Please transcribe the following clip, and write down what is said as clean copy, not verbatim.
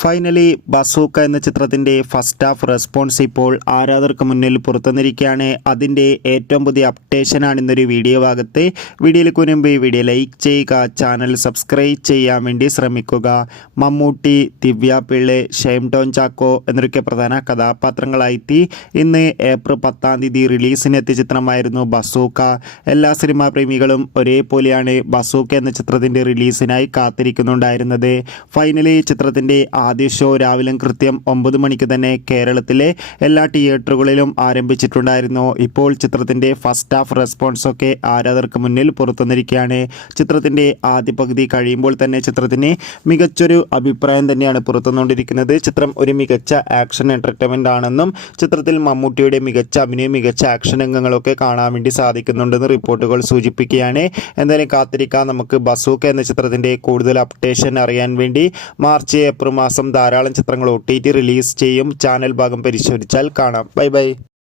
Finally bazooka എന്ന ചിത്രത്തിൻ്റെ first half response ഇപ്പോൾ ആരാധകർക്ക് മുന്നിൽ പുറത്തുവന്നിരിക്കുകയാണ്. അതിൻ്റെ ഏറ്റവും പുതിയ അപ്ഡേഷനാണ് ഇന്നൊരു വീഡിയോ ഭാഗത്ത്. വീഡിയോയിലേക്ക് മുൻപ് വീഡിയോ ലൈക്ക് ചെയ്യുക, ചാനൽ സബ്സ്ക്രൈബ് ചെയ്യാൻ വേണ്ടി ശ്രമിക്കുക. മമ്മൂട്ടി, ദിവ്യ പിള്ളെ, ഷൈൻ ടോം ചാക്കോ എന്നൊക്കെ പ്രധാന കഥാപാത്രങ്ങളായി ഇന്ന് ഏപ്രിൽ 10 റിലീസിനെത്തിയ ചിത്രമായിരുന്നു ബസൂക്ക. എല്ലാ സിനിമാ പ്രേമികളും ഒരേപോലെയാണ് ബസൂക്ക എന്ന ചിത്രത്തിൻ്റെ റിലീസിനായി കാത്തിരിക്കുന്നുണ്ടായിരുന്നത്. ഫൈനലി ചിത്രത്തിൻ്റെ ആദ്യ ഷോ രാവിലെ കൃത്യം 9 മണിക്ക് തന്നെ കേരളത്തിലെ എല്ലാ തിയേറ്ററുകളിലും ആരംഭിച്ചിട്ടുണ്ടായിരുന്നു. ഇപ്പോൾ ചിത്രത്തിൻ്റെ ഫസ്റ്റ് ഹാഫ് റെസ്പോൺസ് ഒക്കെ ആരാധകർക്ക് മുന്നിൽ പുറത്തുവന്നിരിക്കുകയാണ്. ചിത്രത്തിൻ്റെ ആദ്യ പകുതി കഴിയുമ്പോൾ തന്നെ ചിത്രത്തിന് മികച്ചൊരു അഭിപ്രായം തന്നെയാണ് പുറത്തുവന്നുകൊണ്ടിരിക്കുന്നത്. ചിത്രം ഒരു മികച്ച ആക്ഷൻ എൻ്റർടൈൻമെൻ്റ് ആണെന്നും ചിത്രത്തിൽ മമ്മൂട്ടിയുടെ മികച്ച അഭിനയം, മികച്ച ആക്ഷൻ രംഗങ്ങളൊക്കെ കാണാൻ വേണ്ടി സാധിക്കുന്നുണ്ടെന്ന് റിപ്പോർട്ടുകൾ സൂചിപ്പിക്കുകയാണ്. എന്തായാലും കാത്തിരിക്കാം. നമുക്ക് ബസൂക്ക എന്ന ചിത്രത്തിൻ്റെ കൂടുതൽ അപ്ഡേഷൻ അറിയാൻ വേണ്ടി മാർച്ച് ഏപ്രിൽ മാസം ധാരാളം ചിത്രങ്ങൾ OTT റിലീസ് ചെയ്യും. ചാനൽ ഭാഗം പരിശോധിച്ചാൽ കാണാം. Bye bye.